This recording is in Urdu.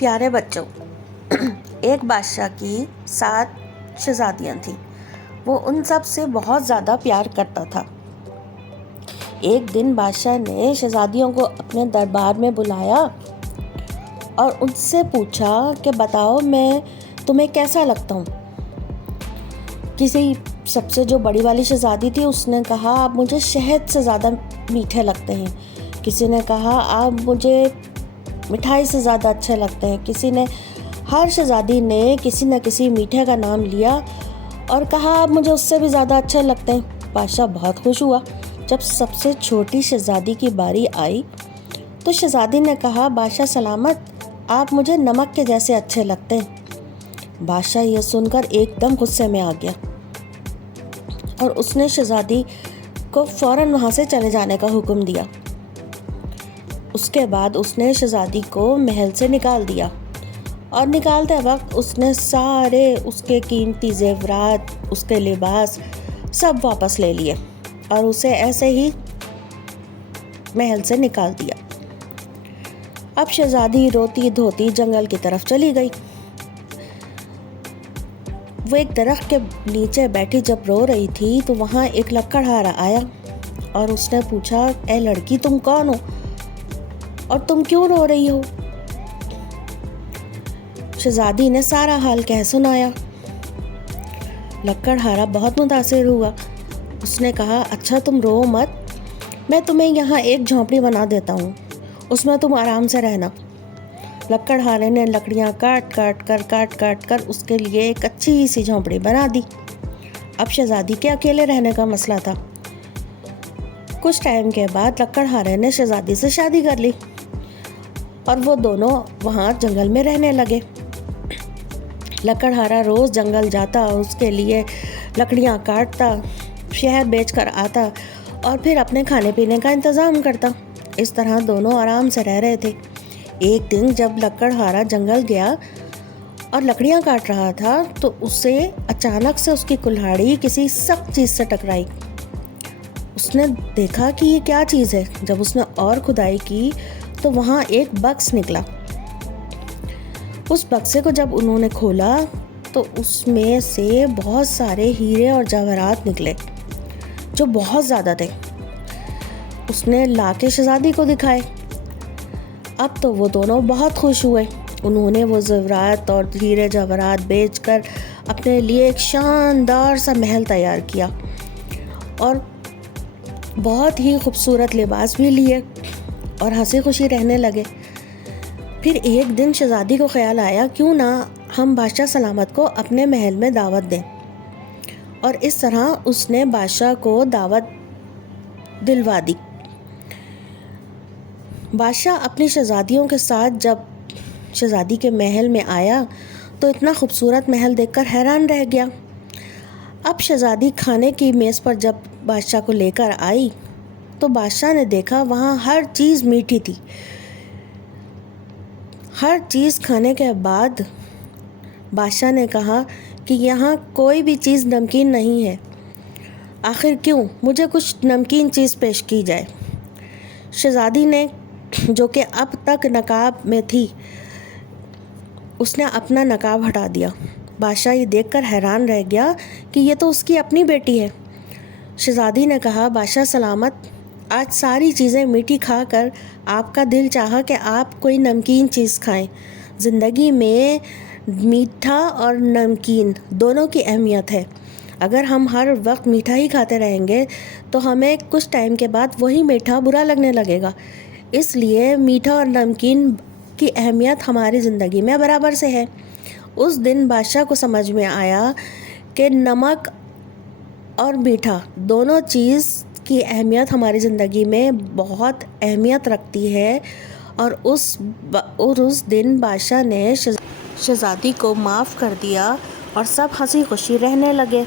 پیارے بچوں، ایک بادشاہ کی 7 شہزادیاں تھیں۔ وہ ان سب سے بہت زیادہ پیار کرتا تھا۔ ایک دن بادشاہ نے شہزادیوں کو اپنے دربار میں بلایا اور ان سے پوچھا کہ بتاؤ میں تمہیں کیسا لگتا ہوں۔ کسی سب سے جو بڑی والی شہزادی تھی اس نے کہا آپ مجھے شہد سے زیادہ میٹھے لگتے ہیں۔ کسی نے کہا آپ مجھے مٹھائی سے زیادہ اچھے لگتے ہیں۔ ہر شہزادی نے کسی نہ کسی میٹھے کا نام لیا اور کہا آپ مجھے اس سے بھی زیادہ اچھے لگتے ہیں۔ بادشاہ بہت خوش ہوا۔ جب سب سے چھوٹی شہزادی کی باری آئی تو شہزادی نے کہا بادشاہ سلامت، آپ مجھے نمک کے جیسے اچھے لگتے ہیں۔ بادشاہ یہ سن کر ایک دم غصے میں آ گیا اور اس نے شہزادی کو فوراً وہاں سے چلے جانے کا حکم دیا۔ اس کے بعد اس نے شہزادی کو محل سے نکال دیا اور نکالتے وقت اس نے سارے اس کے قیمتی زیورات، اس کے لباس سب واپس لے لیے اور اسے ایسے ہی محل سے نکال دیا۔ اب شہزادی روتی دھوتی جنگل کی طرف چلی گئی۔ وہ ایک درخت کے نیچے بیٹھی جب رو رہی تھی تو وہاں ایک لکڑہارا آیا اور اس نے پوچھا اے لڑکی تم کون ہو اور تم کیوں رو رہی ہو؟ شہزادی نے سارا حال کہہ سنایا۔ لکڑہارا بہت متاثر ہوا۔ اس نے کہا اچھا تم رو مت، میں تمہیں یہاں ایک جھونپڑی بنا دیتا ہوں، اس میں تم آرام سے رہنا۔ لکڑہارے نے لکڑیاں کاٹ کر اس کے لیے ایک اچھی سی جھونپڑی بنا دی۔ اب شہزادی کے اکیلے رہنے کا مسئلہ تھا۔ کچھ ٹائم کے بعد لکڑہارے نے شہزادی سے شادی کر لی اور وہ دونوں وہاں جنگل میں رہنے لگے۔ لکڑہارا روز جنگل جاتا، اس کے لیے لکڑیاں کاٹتا، شہد بیچ کر آتا اور پھر اپنے کھانے پینے کا انتظام کرتا۔ اس طرح دونوں آرام سے رہ رہے تھے۔ ایک دن جب لکڑہارا جنگل گیا اور لکڑیاں کاٹ رہا تھا تو اسے اچانک سے اس کی کلہاڑی کسی سخت چیز سے ٹکرائی۔ اس نے دیکھا کہ یہ کیا چیز ہے۔ جب اس نے اور کھدائی کی تو وہاں ایک بکس نکلا۔ اس بکسے کو جب انہوں نے کھولا تو اس میں سے بہت سارے ہیرے اور جواہرات نکلے جو بہت زیادہ تھے۔ اس نے لا کے شہزادی کو دکھائے۔ اب تو وہ دونوں بہت خوش ہوئے۔ انہوں نے وہ زیورات اور ہیرے جواہرات بیچ کر اپنے لیے ایک شاندار سا محل تیار کیا اور بہت ہی خوبصورت لباس بھی لیے اور ہنسی خوشی رہنے لگے۔ پھر ایک دن شہزادی کو خیال آیا کیوں نہ ہم بادشاہ سلامت کو اپنے محل میں دعوت دیں، اور اس طرح اس نے بادشاہ کو دعوت دلوا دی۔ بادشاہ اپنی شہزادیوں کے ساتھ جب شہزادی کے محل میں آیا تو اتنا خوبصورت محل دیکھ کر حیران رہ گیا۔ اب شہزادی کھانے کی میز پر جب بادشاہ کو لے کر آئی تو بادشاہ نے دیکھا وہاں ہر چیز میٹھی تھی۔ ہر چیز کھانے کے بعد بادشاہ نے کہا کہ یہاں کوئی بھی چیز نمکین نہیں ہے، آخر کیوں؟ مجھے کچھ نمکین چیز پیش کی جائے۔ شہزادی نے جو کہ اب تک نقاب میں تھی، اس نے اپنا نقاب ہٹا دیا۔ بادشاہ یہ دیکھ کر حیران رہ گیا کہ یہ تو اس کی اپنی بیٹی ہے۔ شہزادی نے کہا بادشاہ سلامت، آج ساری چیزیں میٹھی کھا کر آپ کا دل چاہا کہ آپ کوئی نمکین چیز کھائیں۔ زندگی میں میٹھا اور نمکین دونوں کی اہمیت ہے۔ اگر ہم ہر وقت میٹھا ہی کھاتے رہیں گے تو ہمیں کچھ ٹائم کے بعد وہی میٹھا برا لگنے لگے گا۔ اس لیے میٹھا اور نمکین کی اہمیت ہماری زندگی میں برابر سے ہے۔ اس دن بادشاہ کو سمجھ میں آیا کہ نمک اور میٹھا دونوں چیز کی اہمیت ہماری زندگی میں بہت اہمیت رکھتی ہے، اور اس دن بادشاہ نے شہزادی کو معاف کر دیا اور سب ہنسی خوشی رہنے لگے۔